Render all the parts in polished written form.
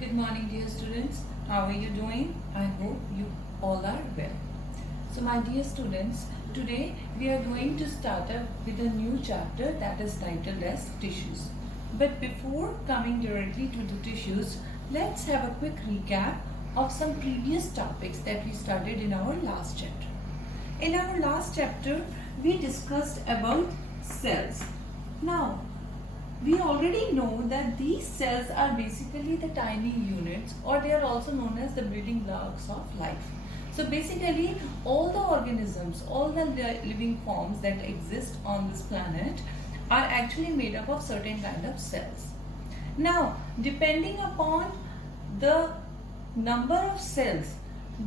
Good morning, dear students. How are you doing? I hope you all are well. So, my dear students, today we are going to start up with a new chapter that is titled as tissues. But before coming directly to the tissues, let's have a quick recap of some previous topics that we studied in our last chapter. In our last chapter, we discussed about cells. Now, we already know that these cells are basically the tiny units, or they are also known as the building blocks of life. So basically all the organisms, all the living forms that exist on this planet are actually made up of certain kind of cells. Now, depending upon the number of cells,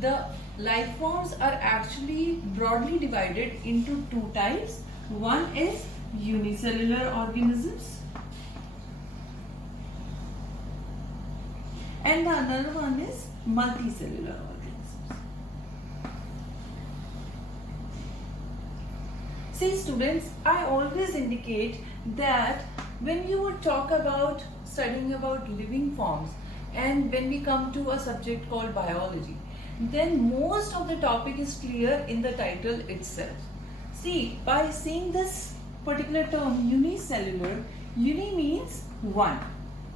the life forms are actually broadly divided into two types. One is unicellular organisms, and the another one is multicellular organisms. See students, I always indicate that when you would talk about studying about living forms and when we come to a subject called biology, then most of the topic is clear in the title itself. See, by seeing this particular term unicellular, uni means one,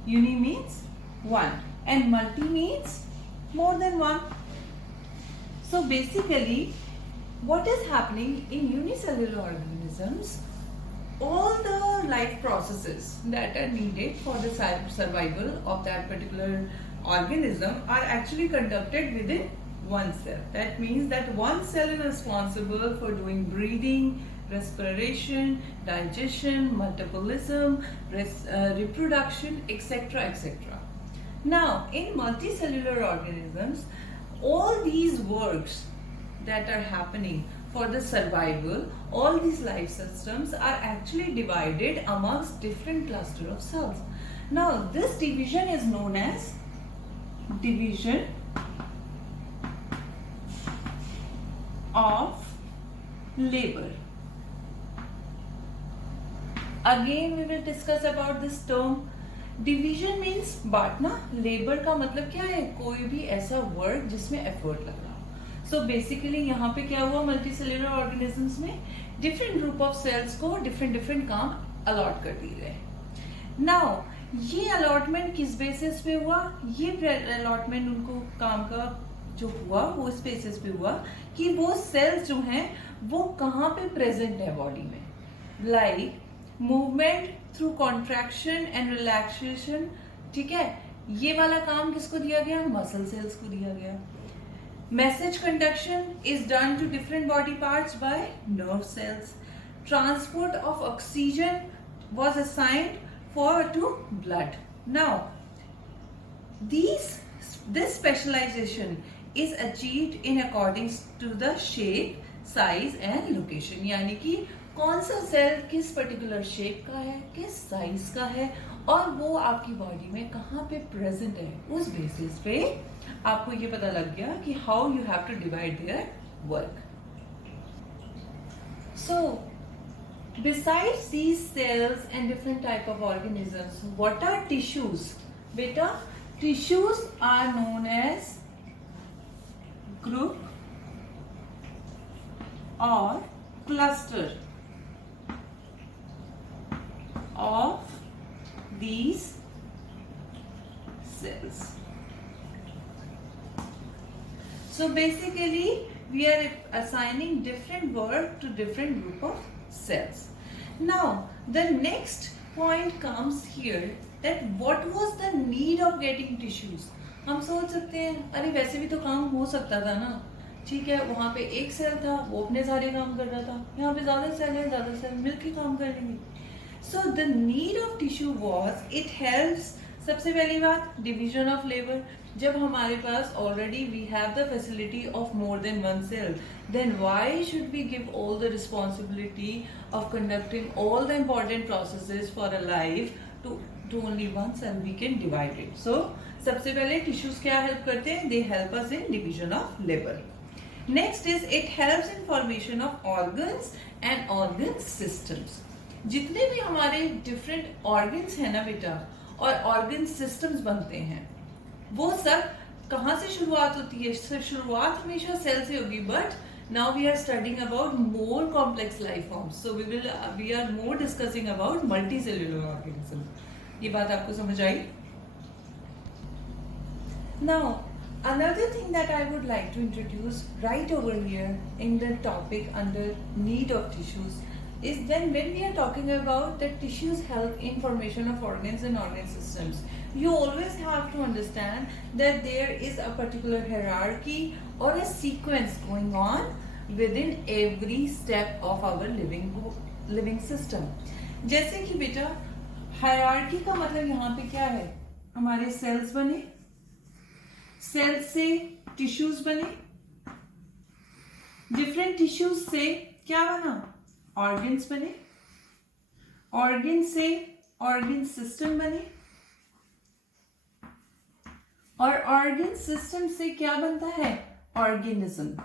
uni means one, and multi means more than one. So basically what is happening in unicellular organisms, all the life processes that are needed for the survival of that particular organism are actually conducted within one cell. That means that one cell is responsible for doing breathing, respiration, digestion, metabolism, reproduction, etc., etc. Now, in multicellular organisms, all these works that are happening for the survival, all these life systems are actually divided amongst different cluster of cells. Now, this division is known as division of labor. Again, we will discuss about this term. Division means बांटना, labour का मतलब क्या है, कोई भी ऐसा work जिसमें effort लग रहा हो. सो बेसिकली यहाँ पे क्या हुआ, मल्टी सेल्यूलर ऑर्गेनिजम्स में डिफरेंट ग्रुप ऑफ सेल्स को डिफरेंट डिफरेंट काम अलॉट कर दिए गए. नाउ ये अलॉटमेंट किस बेसिस पे हुआ, ये अलॉटमेंट उनको काम का जो हुआ वो इस बेसिस पे हुआ कि वो सेल्स जो हैं वो कहाँ पे प्रेजेंट है बॉडी में. Like movement through contraction and relaxation, ठीक है, ये वाला काम किसको दिया गया, मसल सेल्स को दिया गया. Message conduction is done to different body parts by nerve cells. Transport of oxygen was assigned for to blood. Now this specialization is achieved in according to the shape, size and location. यानी कि कौन सा cell किस particular shape का है, किस size का है और वो आपकी बॉडी में कहाँ पे प्रेजेंट है, उस बेसिस पे आपको ये पता लग गया कि how you have to divide their work. So besides these cells and different type of organisms, what are tissues? बेटा, tissues are known as group और cluster of these cells. So basically we are assigning different work to different group of cells. Now the next point comes here, that what was the need of getting tissues. हम सोच सकते हैं अरे वैसे भी तो काम हो सकता था ना, ठीक है, वहां पे एक सेल था वो अपने सारे काम कर रहा था, यहाँ पे ज्यादा सेल है, ज्यादा सेल मिलकर काम कर लेंगे. So the need of tissue was, it helps, सबसे पहली बात division of labor. जब हमारे पास already we have the facility of more than one cell, then why should we give all the responsibility of conducting all the important processes for a life to only one cell? We can divide it. So सबसे पहले tissues क्या help करते हैं? They help us in division of labor. Next is it helps in formation of organs and organ systems. जितने भी हमारे different organs हैं ना बेटा, और ऑर्गन सिस्टम्स बनते हैं, वो सब कहाँ से शुरुआत होती है? शुरुआत हमेशा सेल से होगी, but now we are studying about more complex life forms, so we are more discussing about multicellular organism. ये बात आपको समझ आई? Now another thing that I would like to introduce right over here in the topic under need of tissues is when we are talking about that tissues help in formation of organs and organ systems, you always have to understand that there is a particular hierarchy or a sequence going on within every step of our living system. जैसे कि बेटा hierarchy का मतलब यहाँ पे क्या है? हमारे सेल्स बने, सेल से टिश्यूज बने, डिफरेंट टिश्यूज से क्या बना? ऑर्गन्स बने, ऑर्गन से ऑर्गन सिस्टम बने, और ऑर्गन सिस्टम से क्या बनता है? ऑर्गेनिज्म.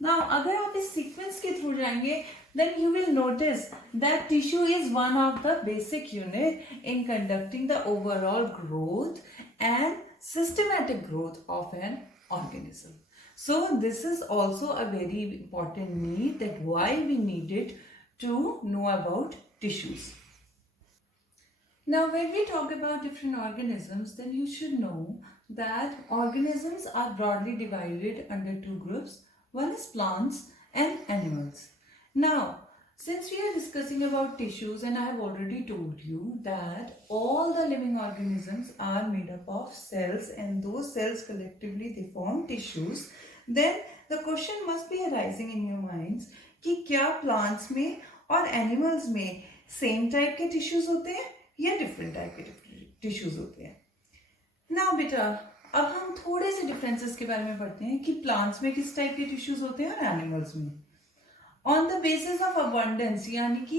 नाउ अगर आप इस सीक्वेंस के थ्रू जाएंगे then you will notice that tissue is one of the basic unit in conducting the overall growth and systematic growth of an organism. So this is also a very important need, that why we needed to know about tissues. Now when we talk about different organisms, then you should know that organisms are broadly divided under two groups. One is plants and animals. Now, since we are discussing about tissues, and I have already told you that all the living organisms are made up of cells, and those cells collectively they form tissues, then the question must be arising in your minds कि क्या plants में और animals में same type के tissues होते हैं या different type के tissues होते हैं? Now बेटा अब हम थोड़े से differences के बारे में पढ़ते हैं कि plants में किस type के tissues होते हैं और animals में. On the basis of abundance, यानी कि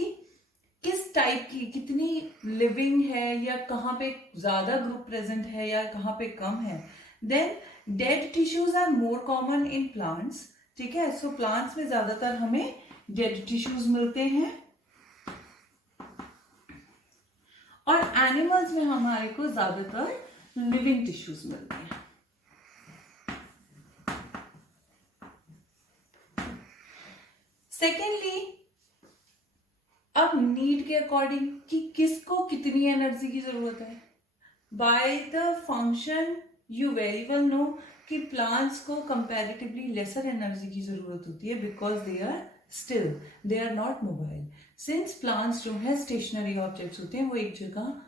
किस टाइप की कितनी लिविंग है या कहाँ पे ज्यादा ग्रुप प्रेजेंट है या कहाँ पे कम है, then dead tissues are more common in plants. ठीक है, सो प्लांट्स में ज्यादातर हमें डेड टिश्यूज मिलते हैं और एनिमल्स में हमारे को ज्यादातर लिविंग टिश्यूज मिलते हैं. सेकेंडली अब नीड के अकॉर्डिंग कि किसको कितनी एनर्जी की जरूरत है. By the function you very well know कि प्लांट्स को कंपैरेटिवली लेसर एनर्जी की जरूरत होती है because they are still, they are not mobile. Since plants जो है स्टेशनरी ऑब्जेक्ट्स होते हैं, वो एक जगह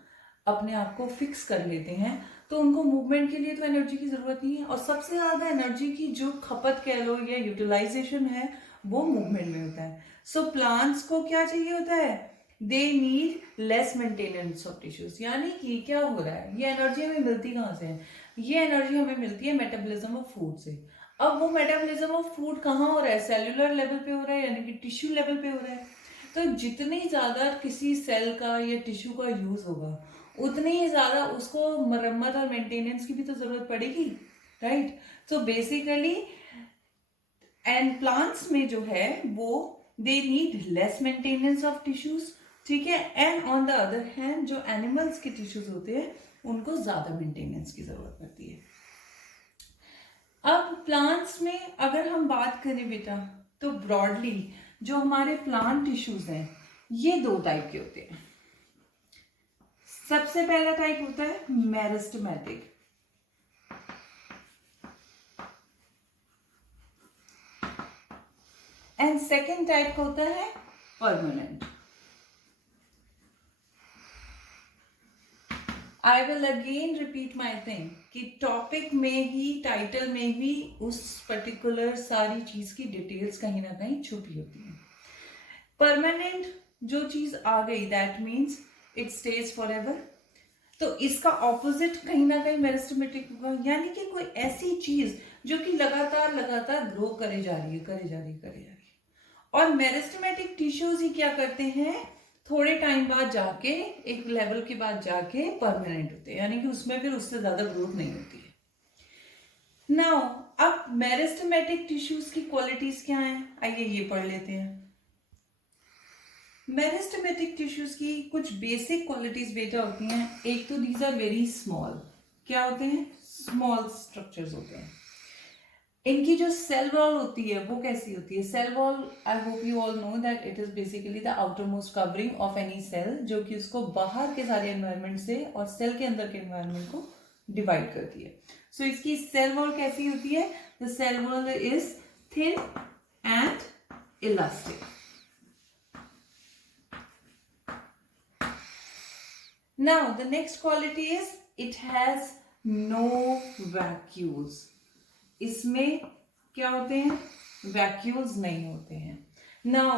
अपने आप को फिक्स कर लेते हैं, तो उनको मूवमेंट के लिए तो एनर्जी की जरूरत नहीं है. और सबसे ज्यादा एनर्जी की जो खपत कह लो या यूटिलाइजेशन है वो मूवमेंट में होता है. सो प्लांट्स को क्या चाहिए होता है? They need less maintenance of tissues. यानी कि क्या हो रहा है, ये एनर्जी हमें मिलती कहाँ से है? ये एनर्जी हमें मिलती है मेटाबॉलिज्म ऑफ फूड से. अब वो मेटाबॉलिज्म ऑफ फूड कहाँ हो रहा है? सेल्यूलर लेवल पे हो रहा है, यानी कि टिश्यू लेवल पे हो रहा है. तो जितनी ज्यादा किसी सेल का या टिश्यू का यूज होगा उतनी ही ज्यादा उसको मरम्मत और मेंटेनेंस की भी तो जरूरत पड़ेगी, राइट? तो बेसिकली एंड प्लांट्स में जो है वो they need less maintenance of tissues. ठीक है, and on the other hand जो एनिमल्स के टिश्यूज होते हैं उनको ज्यादा मेंटेनेंस की जरूरत पड़ती है. अब प्लांट्स में अगर हम बात करें बेटा, तो ब्रॉडली जो हमारे प्लांट टिश्यूज हैं ये दो टाइप के होते हैं. सबसे पहला टाइप होता है मेरिस्टेमेटिक, एंड सेकेंड टाइप का होता है permanent. I will again repeat my thing कि टॉपिक में ही, टाइटल में ही उस पर्टिकुलर सारी चीज की डिटेल्स कहीं ना कहीं छुपी होती है. परमानेंट जो चीज आ गई that means it stage for ever. तो इसका ऑपोजिट कहीं ना कहीं मेरिस्टेमेटिक होगा, यानी कि कोई ऐसी चीज जो कि लगातार लगातार ग्रो करे जा रही है. और मेरिस्टेमेटिक टिश्यूज ही क्या करते हैं, थोड़े टाइम बाद जाके एक लेवल के बाद जाके परमानेंट होते हैं, यानी कि उसमें फिर उससे ज्यादा ग्रोथ नहीं होती है. नाउ अब मेरिस्टेमेटिक टिश्यूज की क्वालिटीज क्या हैं, आइए ये पढ़ लेते हैं. मेरिस्टेमेटिक टिश्यूज की कुछ बेसिक क्वालिटीज बेटा होती हैं. एक तो दीज आर वेरी स्मॉल. क्या होते हैं? स्मॉल स्ट्रक्चर्स होते हैं. इनकी जो सेल वॉल होती है वो कैसी होती है? Cell wall, I hope you all know that it is basically the outermost covering of any cell, जो कि उसको बाहर के सारे एनवायरमेंट से और सेल के अंदर के एनवायरमेंट को डिवाइड करती है. सो इसकी सेल वॉल कैसी होती है? The cell wall is thin and elastic. Now the next quality is it has no vacuoles. इसमें क्या होते हैं? Vacuoles नहीं होते हैं. Now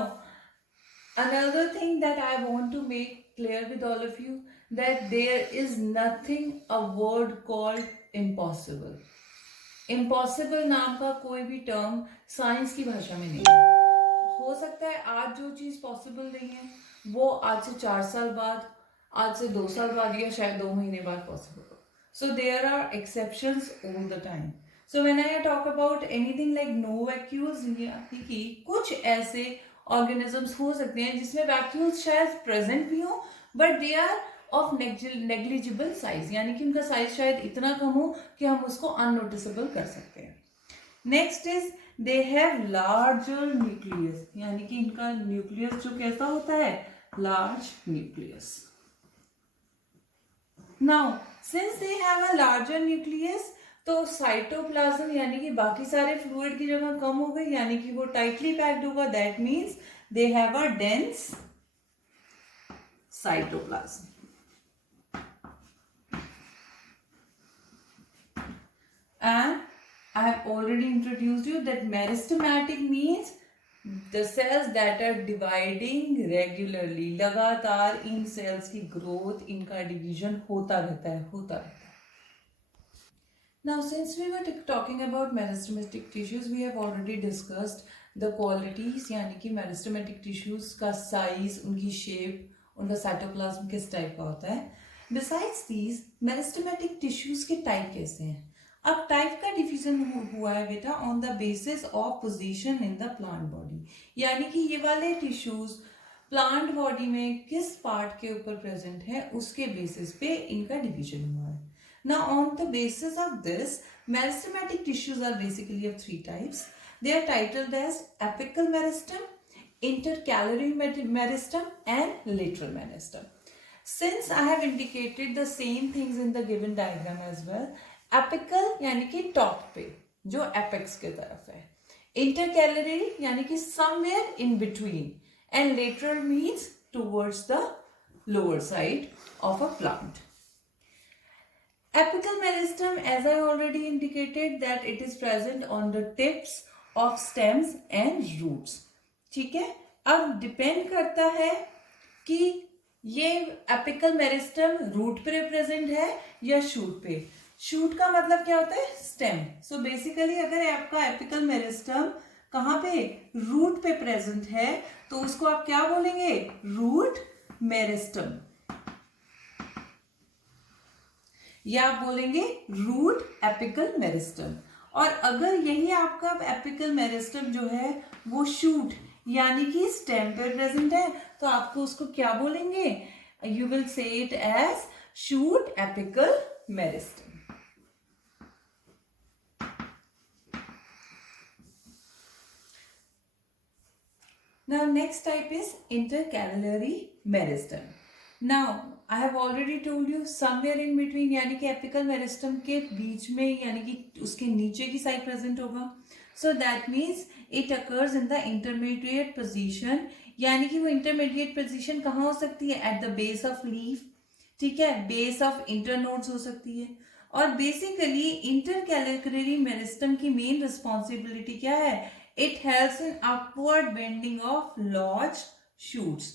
another thing that I want to make clear with all of you, that there is nothing a word called impossible. Impossible नाम का कोई भी टर्म साइंस की भाषा में नहीं है. हो सकता है आज जो चीज पॉसिबल नहीं है वो आज से 4 साल बाद, आज से 2 साल बाद या शायद 2 महीने बाद पॉसिबल हो. So there are exceptions all the time. So when I talk about anything like no vacuoles, कि कुछ ऐसे ऑर्गेनिजम्स हो सकते हैं जिसमें वैक्यूल्स शायद प्रेजेंट भी हो but they are of negligible size, यानी कि उनका साइज शायद इतना कम हो कि हम उसको अननोटिसेबल कर सकते हैं. Next is they have larger nucleus, यानी कि इनका न्यूक्लियस जो कैसा होता है? Large nucleus. Now, since they have a larger nucleus, तो साइटोप्लाज्म यानी कि बाकी सारे फ्लूइड की जगह कम हो गई, यानी कि वो टाइटली पैक्ड होगा. That means they have a dense cytoplasm. And I have already introduced you that meristematic means the cells that are dividing regularly. लगातार इन सेल्स की ग्रोथ, इनका डिवीजन होता रहता है. Now since we were talking about meristematic tissues, we have already discussed the qualities, यानी कि meristematic tissues का size, उनकी shape, उनका cytoplasm किस टाइप का होता है. Besides these, meristematic tissues के टाइप कैसे हैं? अब टाइप का डिफिजन हुआ है बेटा on the basis of position in the plant body, यानी कि ये वाले टिश्यूज प्लांट बॉडी में किस पार्ट के ऊपर प्रेजेंट है उसके बेसिस पे इनका डिवीजन हुआ है. Now on the basis of this, meristematic tissues are basically of 3 types. They are titled as apical meristem, intercalary meristem and lateral meristem. Since I have indicated the same things in the given diagram as well, apical यानी कि top पे जो apex के तरफ है, intercalary यानी कि somewhere in between, and lateral means towards the lower side of a plant. Apical meristem, as I already indicated, that it is present on the tips of stems and roots. ठीक है. अब depend करता है कि ये apical meristem root पे present है या शूट पे. शूट का मतलब क्या होता है? स्टेम. सो बेसिकली अगर आपका एपिकल मेरिस्टम कहाँ पे? रूट पे प्रेजेंट है तो उसको आप क्या बोलेंगे? रूट मेरिस्टम, या आप बोलेंगे रूट एपिकल मेरिस्टम. और अगर यही आपका एपिकल मेरिस्टम जो है वो शूट यानी कि स्टेम पे प्रेजेंट है तो आपको उसको क्या बोलेंगे? You will say it as shoot apical meristem. Now next type is intercalary meristem. Now I have already told you somewhere in between, यानी कि एपिकल मेरिस्टम के बीच में यानी कि उसके नीचे की साइड प्रेजेंट होगा. So that means it occurs in the intermediate position, यानी कि वो इंटरमीडिएट पोजीशन कहाँ हो सकती है? At the base of leaf. ठीक है. बेस ऑफ इंटरनोड्स हो सकती है. और बेसिकली इंटरकैलरी मेरिस्टम की मेन रिस्पॉन्सिबिलिटी क्या है? It helps in upward bending of large shoots.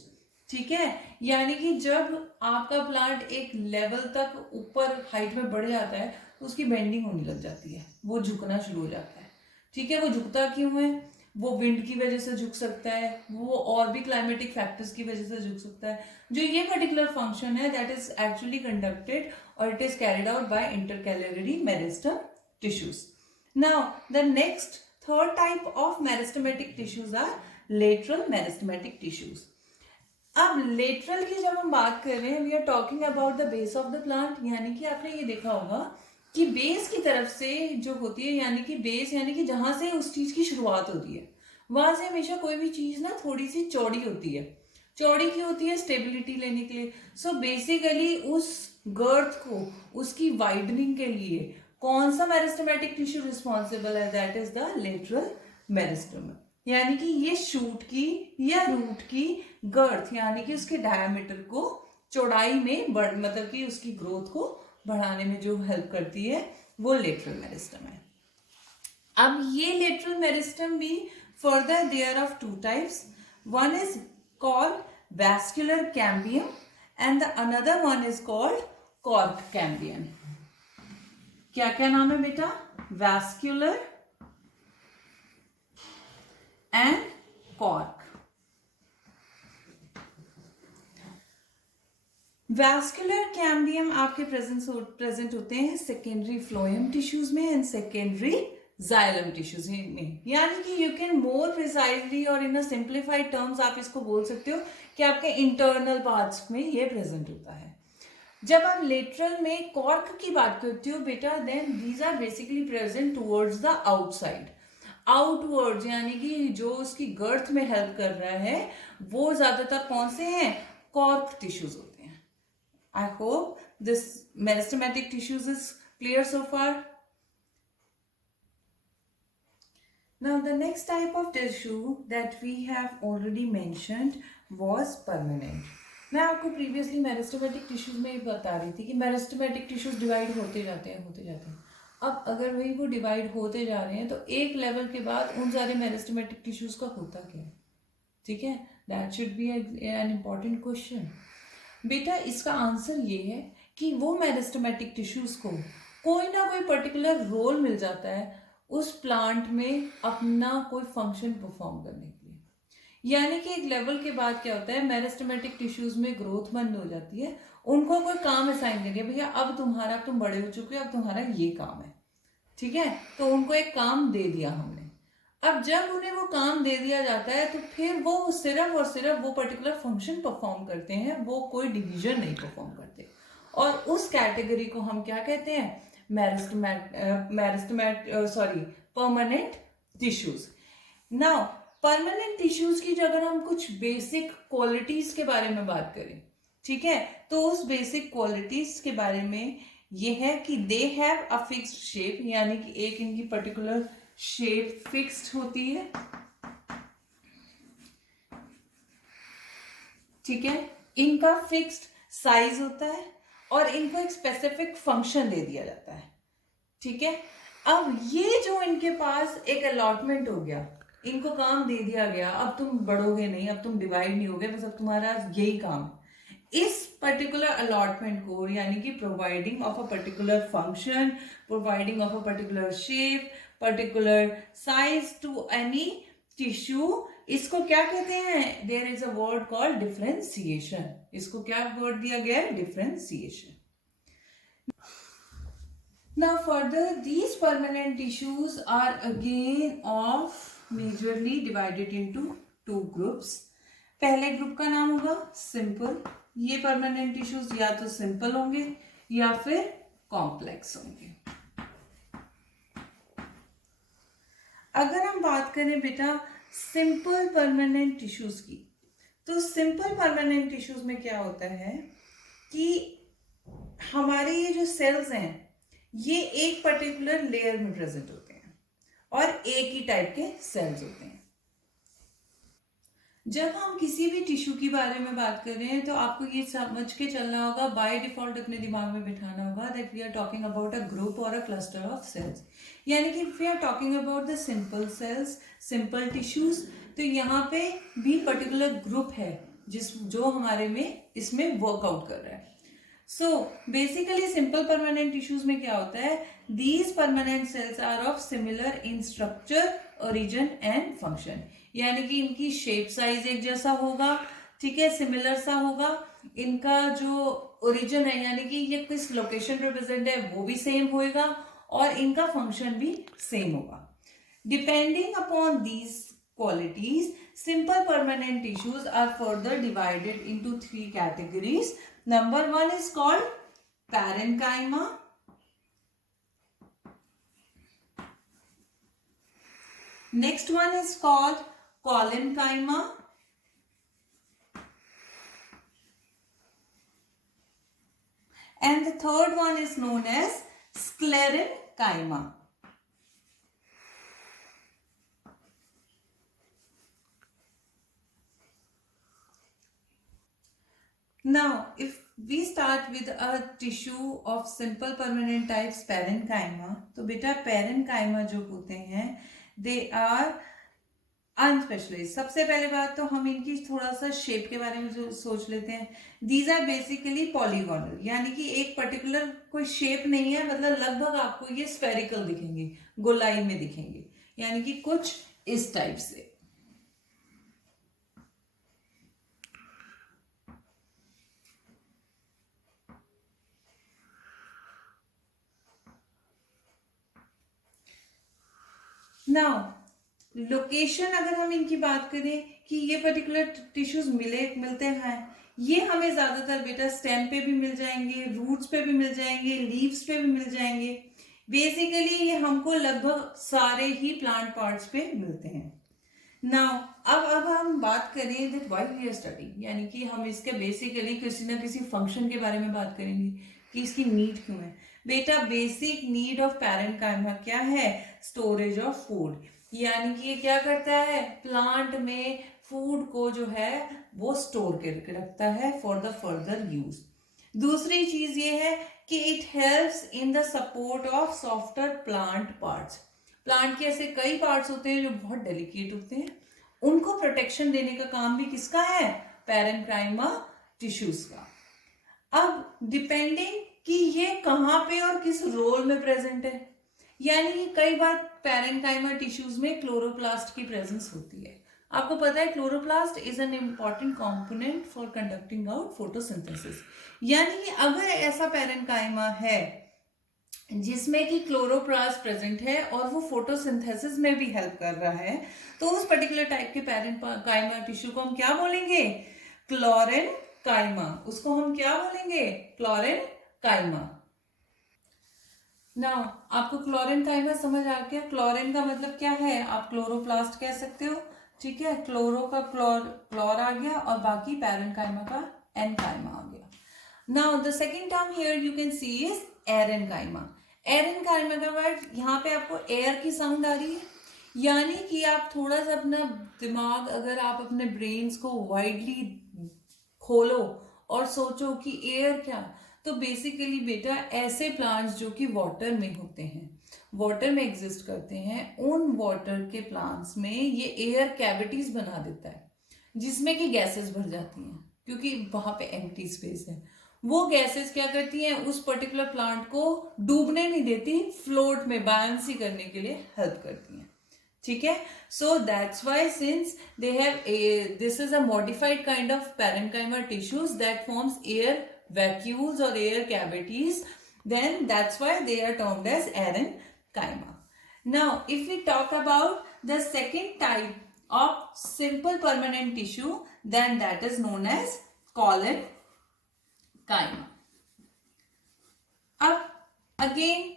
ठीक है. यानी कि जब आपका प्लांट एक लेवल तक ऊपर हाइट में बढ़ जाता है तो उसकी बेंडिंग होने लग जाती है, वो झुकना शुरू हो जाता है. ठीक है. वो झुकता क्यों है? वो विंड की वजह से झुक सकता है, वो और भी क्लाइमेटिक फैक्टर्स की वजह से झुक सकता है. जो ये पर्टिकुलर फंक्शन है दैट इज एक्चुअली कंडक्टेड और it is carried out by intercalary meristem tissues. Now the next third type of meristematic tissues are lateral meristematic tissues. अब लेटरल की जब हम बात कर रहे हैं, we are talking about the base of the plant, यानी कि आपने ये देखा होगा कि बेस की तरफ से जो होती है, यानी कि बेस यानी कि जहां से उस चीज की शुरुआत होती है, वहां से हमेशा कोई भी चीज ना थोड़ी सी चौड़ी होती है। चौड़ी क्यों होती है? स्टेबिलिटी लेने के लिए। सो बेसिकली उस गर्थ को, उसकी वाइडनिंग के लिए कौन सा मेरिस्टेमेटिक टिश्यू रिस्पॉन्सिबल है? That is the lateral meristem, यानी कि ये शूट की या रूट की गर्थ, यानी कि उसके डायमीटर को चौड़ाई में मतलब कि उसकी ग्रोथ को बढ़ाने में जो हेल्प करती है, वो लेटरल मेरिस्टेम है। अब ये लेटरल मेरिस्टेम भी further there of two types, one is called vascular cambium and the another one is called cork cambium. क्या क्या नाम है बेटा? vascular and cork. Vascular cambium आपके प्रेजेंट होते हैं सेकेंडरी फ्लोएम टिश्यूज में एंड सेकेंडरी जाइलम टिश्यूज में, यानी कि यू कैन मोर प्रिसाइजली और इन सिंप्लीफाइड टर्म्स आप इसको बोल सकते हो कि आपके इंटरनल पार्ट्स में ये प्रेजेंट होता है। जब आप लेटरल में कॉर्क की बात करते हो बेटा, then these are basically present towards the outside, outwards, यानी कि जो उसकी गर्थ में हेल्प कर रहा है वो ज्यादातर कौन से हैं? कॉर्क टिश्यूज होते हैं। I hope this meristematic tissues is clear so far. Now the next type of tissue that we have already mentioned was permanent. मैं आपको प्रीवियसली मेरिस्टेमेटिक टिश्यूज में ही बता रही थी कि मेरिस्टेमेटिक टिश्यूज डिवाइड होते जाते हैं। अब अगर वही वो डिवाइड होते जा रहे हैं तो एक लेवल के बाद उन सारे मेरिस्टेमेटिक टिश्यूज का होता क्या है? ठीक है, that should be an important question. बेटा इसका आंसर ये है कि वो मेरिस्टेमेटिक टिश्यूज को कोई ना कोई पर्टिकुलर रोल मिल जाता है उस प्लांट में अपना कोई फंक्शन परफॉर्म करने के लिए, यानी कि एक लेवल के बाद क्या होता है, मेरिस्टेमेटिक टिश्यूज में ग्रोथ बंद हो जाती है, उनको कोई काम असाइन कर दिया, भैया अब तुम बड़े हो चुके हो, अब तुम्हारा ये काम है, ठीक है, तो उनको एक काम दे दिया हमने। अब जब उन्हें वो काम दे दिया जाता है तो फिर वो सिर्फ और सिर्फ वो पर्टिकुलर फंक्शन परफॉर्म करते हैं, वो कोई डिवीजन नहीं परफॉर्म करते, और उस कैटेगरी को हम क्या कहते हैं? Permanent tissues. Now permanent tissues की अगर हम कुछ बेसिक क्वालिटीज के बारे में बात करें, ठीक है, तो उस बेसिक क्वालिटीज के बारे में ये है कि they have a fixed shape, यानी कि एक इनकी पर्टिकुलर शेप फिक्स्ड होती है, ठीक है, इनका फिक्स्ड साइज होता है और इनको एक स्पेसिफिक फंक्शन दे दिया जाता है, ठीक है। अब ये जो इनके पास एक अलॉटमेंट हो गया, इनको काम दे दिया गया, अब तुम बढ़ोगे नहीं, अब तुम डिवाइड नहीं होगे, बस अब तुम्हारा यही काम है। इस पर्टिकुलर अलॉटमेंट को, यानी कि providing of a particular function, providing of a particular shape, particular size to any tissue, इसको क्या कहते हैं? There is a word called differentiation. इसको क्या वर्ड दिया गया है? Differentiation. Now further, these permanent tissues are again of majorly divided into two groups. पहले ग्रुप का नाम होगा सिंपल। ये परमानेंट टिश्यूज या तो सिंपल होंगे या फिर कॉम्प्लेक्स होंगे। अगर हम बात करें बेटा सिंपल परमानेंट टिश्यूज की, तो सिंपल परमानेंट टिश्यूज में क्या होता है कि हमारे ये जो सेल्स हैं ये एक पर्टिकुलर लेयर में प्रेजेंट होते हैं और एक ही टाइप के सेल्स होते हैं। जब हम किसी भी टिश्यू के बारे में बात कर रहे हैं तो आपको ये समझ के चलना होगा, बाय डिफॉल्ट अपने दिमाग में बिठाना होगा that we are talking about a group और अ क्लस्टर ऑफ सेल्स। यानी कि we are talking about the simple cells, simple tissues, तो यहाँ पे भी पर्टिकुलर ग्रुप है जो हमारे में इसमें वर्कआउट कर रहा है। So basically simple permanent tissues में क्या होता है? These permanent cells are of similar in structure, origin and function. यानी कि इनकी शेप साइज एक जैसा होगा, ठीक है, सिमिलर सा होगा, इनका जो ओरिजिन है यानी कि ये किस लोकेशन पे प्रेजेंट है वो भी सेम होएगा और इनका फंक्शन भी सेम होगा। Depending upon these qualities, simple permanent tissues are further divided into three categories. Number one is called parenchyma. Next one is called collenchyma. And the third one is known as sclerenchyma. Now, if we start with a tissue of simple permanent types parenchyma, तो बेटा parenchyma जो होते हैं they are unspecialised. सबसे पहले बात तो हम इनकी थोड़ा सा शेप के बारे में जो सोच लेते हैं. दीज आर बेसिकली पॉलीगोनल, यानी कि एक पर्टिकुलर कोई शेप नहीं है, मतलब लगभग आपको ये स्फेरिकल दिखेंगे, गोलाई में दिखेंगे, यानी कि कुछ इस टाइप से. नाउ लोकेशन अगर हम इनकी बात करें कि ये पर्टिकुलर टिश्यूज मिलते हैं, ये हमें ज्यादातर बेटा स्टेम पे भी मिल जाएंगे, रूट्स पे भी मिल जाएंगे, लीव्स पे भी मिल जाएंगे. बेसिकली ये हमको लगभग सारे ही प्लांट पार्ट्स पे मिलते हैं. नाउ अब हम बात करें that why we are studying, यानी कि हम इसके बेसिकली किसी ना किसी फंक्शन के बारे में बात करेंगे कि इसकी नीड क्यों है. बेटा बेसिक नीड ऑफ पैरेंकाइमा क्या है? Storage of food. यानी कि ये क्या करता है? प्लांट में फूड को जो है वो स्टोर करके रखता है फॉर द फर्दर यूज. दूसरी चीज ये है कि it helps in the support of softer plant parts. Plant के ऐसे कई पार्ट्स होते हैं जो बहुत डेलिकेट होते हैं, उनको प्रोटेक्शन देने का काम भी किसका है? पैरेंकाइमा टिश्यूज का. अब डिपेंडिंग कि ये कहाँ पे और किस रोल में प्रेजेंट है, यानी कि कई बार पैरेंकाइमा टिश्यूज में क्लोरोप्लास्ट की प्रेजेंस होती है. आपको पता है chloroplast is an important component for conducting out photosynthesis. यानी कि अगर ऐसा पैरेंकाइमा है जिसमें कि क्लोरोप्लास्ट प्रेजेंट है और वो फोटोसिंथेसिस में भी हेल्प कर रहा है, तो उस पर्टिकुलर टाइप के पैरेंकाइमा टिश्यू को हम क्या बोलेंगे? क्लोरेनकाइमा. उसको हम क्या बोलेंगे? क्लोरेनकाइमा. नाउ आपको क्लोरेनकाइमा समझ आ गया? क्लोरेन का मतलब क्या है? आप क्लोरोप्लास्ट कह सकते हो, ठीक है. क्लोरो का क्लोर आ गया और बाकी पैरेंकाइमा का एनकाइमा आ गया. Now the second term here you can see is aerenchyma. Aerenchyma का वर्ड यहाँ पे आपको एयर की साउंड आ रही है, यानी कि आप थोड़ा सा अपना दिमाग, अगर आप अपने ब्रेन्स को वाइडली खोलो और सोचो कि एयर क्या, तो बेसिकली बेटा ऐसे प्लांट्स जो कि वाटर में होते हैं, वाटर में एग्जिस्ट करते हैं, उन वाटर के प्लांट्स में ये एयर कैविटीज बना देता है जिसमें कि गैसेस भर जाती हैं, क्योंकि वहां पे एम्प्टी स्पेस है. वो गैसेस क्या करती हैं? उस पर्टिकुलर प्लांट को डूबने नहीं देती, फ्लोट में बायंसी करने के लिए हेल्प करती हैं, ठीक है. So that's why since they have this is a modified kind of parenchyma tissues that forms air vacuoles or air cavities, then that's why they are termed as erenchyma. Now if we talk about the second type of simple permanent tissue, then that is known as collenchyma. अब again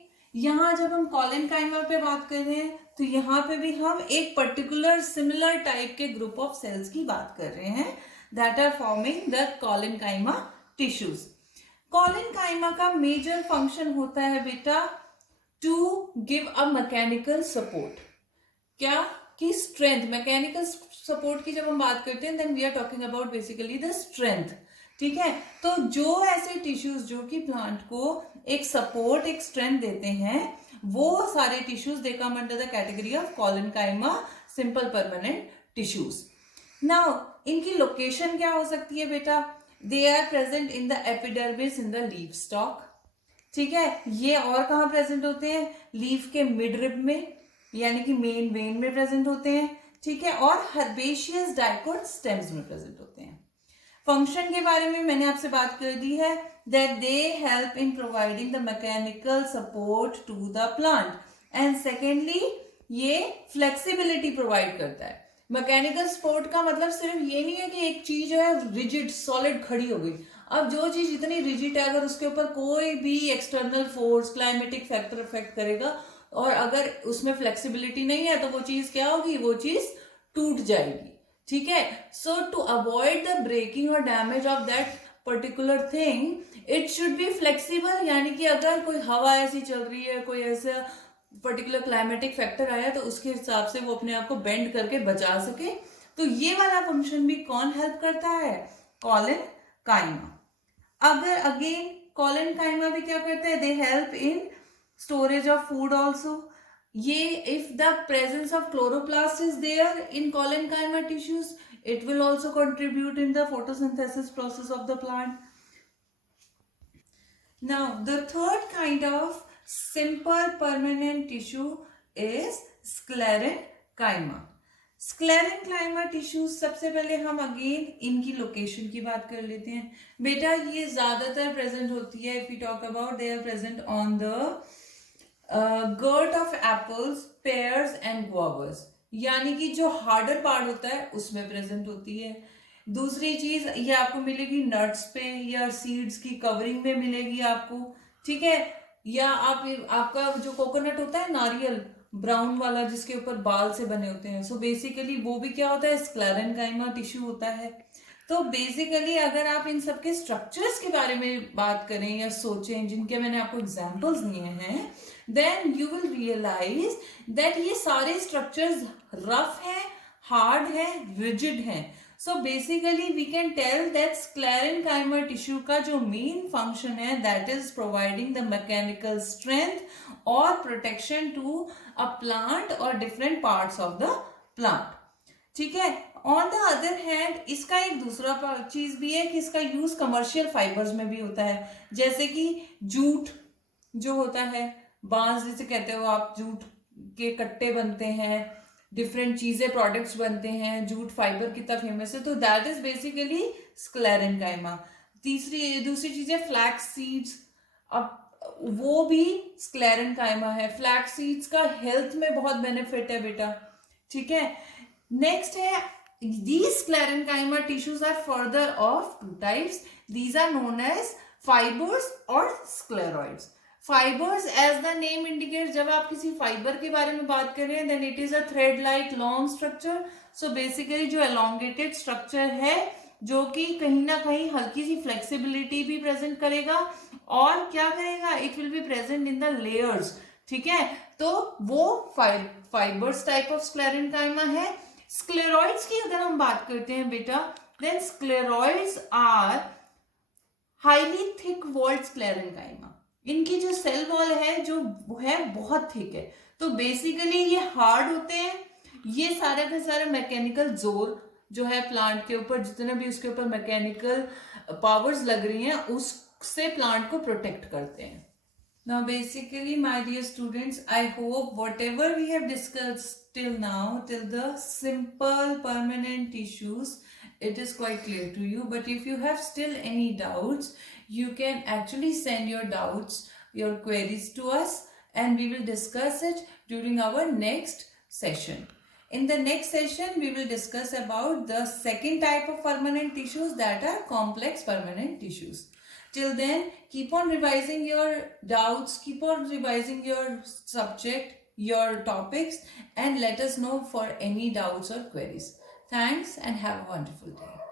यहां जब हम collenchyma पे बात कर रहे हैं तो यहां पे भी हम एक पर्टिकुलर सिमिलर टाइप के ग्रुप ऑफ सेल्स की बात कर रहे हैं that are forming the collenchyma tissues. Collenchyma का मेजर फंक्शन होता है बेटा to give a mechanical support. क्या? कि स्ट्रेंथ. मैकेनिकल सपोर्ट की जब हम बात करते हैं then we are talking about basically the strength, ठीक है. तो जो ऐसे टिश्यूज जो कि प्लांट को एक सपोर्ट, एक स्ट्रेंथ देते हैं, वो सारे tissues they come under the category of collenchyma simple permanent tissues. Now इनकी लोकेशन क्या हो सकती है बेटा? They are present in the epidermis in the leaf stalk, ठीक है. ये और कहाँ प्रेजेंट होते हैं? लीफ के मिड रिब में, यानी कि मेन वेन में प्रेजेंट होते हैं, ठीक है. और हर्बेशियस डाइकोट स्टेम्स में प्रेजेंट होते हैं. फंक्शन के बारे में मैंने आपसे बात कर दी है that they help in providing the mechanical support to the plant, and secondly ये flexibility प्रोवाइड करता है. मैकेनिकल सपोर्ट का मतलब सिर्फ ये नहीं है कि एक चीज है रिजिड सॉलिड खड़ी हो गई। अब जो चीज इतनी रिजिड है, अगर उसके ऊपर कोई भी external force, climatic factor effect करेगा, और अगर उसमें फ्लेक्सिबिलिटी नहीं है, तो वो चीज क्या होगी, वो चीज टूट जाएगी। ठीक है, सो टू अवॉइड द ब्रेकिंग और damage of that particular thing it should be flexible, यानी कि अगर कोई हवा ऐसी चल रही है, कोई ऐसा पर्टिकुलर क्लाइमेटिक फैक्टर आया, तो उसके हिसाब से वो अपने आप को बेंड करके बचा सके। तो ये वाला फंक्शन भी कौन हेल्प करता है, कॉलिन काइमा। अगर अगेन कॉलिन काइमा भी क्या करते हैं, they help in storage of food also. ये if the presence of chloroplast is there in collenchyma tissues, it will also contribute in the photosynthesis process of the plant. Now the third kind of simple permanent tissue is sclerenchyma. Sclerenchyma tissues, सबसे पहले हम again इनकी location की बात कर लेते हैं। बेटा ये ज्यादातर प्रेजेंट होती है, if you talk about, they are present on the grit of apples, pears and guavas, यानी कि जो हार्डर पार्ट होता है उसमें प्रेजेंट होती है। दूसरी चीज ये आपको मिलेगी नट्स पे या सीड्स की कवरिंग में मिलेगी आपको। ठीक है, या आपका जो कोकोनट होता है, नारियल ब्राउन वाला जिसके ऊपर बाल से बने होते हैं, सो बेसिकली वो भी क्या होता है, स्क्लेरेंकाइमा टिश्यू होता है। तो बेसिकली अगर आप इन सबके स्ट्रक्चर्स के बारे में बात करें या सोचें, जिनके मैंने आपको एग्जांपल्स दिए हैं, then you will realise that ये सारे स्ट्रक्चर्स रफ हैं, हार्ड है, रिजिड हैं। So basically we can tell that sclerenchyma tissue का जो मेन फंक्शन है, that is providing the mechanical strength और प्रोटेक्शन टू अ प्लांट और different parts of the plant. ठीक है, ऑन द अदर हैंड इसका एक दूसरा चीज भी है कि इसका यूज कमर्शियल फाइबर्स में भी होता है, जैसे कि जूट जो होता है, बांस जिसे कहते हो आप, जूट के कट्टे बनते हैं, डिफरेंट चीजें, प्रोडक्ट्स बनते हैं, जूट फाइबर कितना फेमस है, तो दैट इज बेसिकली स्क्लेरेंकाइमा। दूसरी चीज है फ्लैक्स सीड्स, अब वो भी स्क्लेरेंकाइमा है। फ्लैक्स सीड्स का हेल्थ में बहुत बेनिफिट है बेटा। ठीक है, नेक्स्ट है, these sclerenchyma tissues are further of two types. These are known as fibers or scleroids. Fibers, as the name indicates, जब आप किसी फाइबर के बारे में बात कर रहे हैं, then it is a thread like long structure. So basically जो elongated structure है, जो कि कहीं ना कहीं हल्की सी फ्लेक्सिबिलिटी भी प्रेजेंट करेगा, और क्या करेगा, it will be present in the layers. ठीक है, तो वो फाइबर्स टाइप ऑफ स्क्लेरेंकाइमा है। स्क्लेरॉइड्स की अगर हम बात करते हैं बेटा, then sclereids are highly thick walled sclerenchyma. इनकी जो सेल वॉल है जो है बहुत थिक है, तो बेसिकली ये हार्ड होते हैं। ये सारे के सारे मैकेनिकल जोर जो है प्लांट के ऊपर, जितने भी उसके ऊपर मैकेनिकल पावर्स लग रही हैं, उससे प्लांट को प्रोटेक्ट करते हैं। Now basically my dear students, I hope whatever we have discussed till now, till the simple permanent tissues, it is quite clear to you. But if you have still any doubts, you can actually send your doubts, your queries to us, and we will discuss it during our next session. In the next session, we will discuss about the second type of permanent tissues, that are complex permanent tissues. Till then, keep on revising your doubts, keep on revising your subject, your topics, and let us know for any doubts or queries. Thanks and have a wonderful day.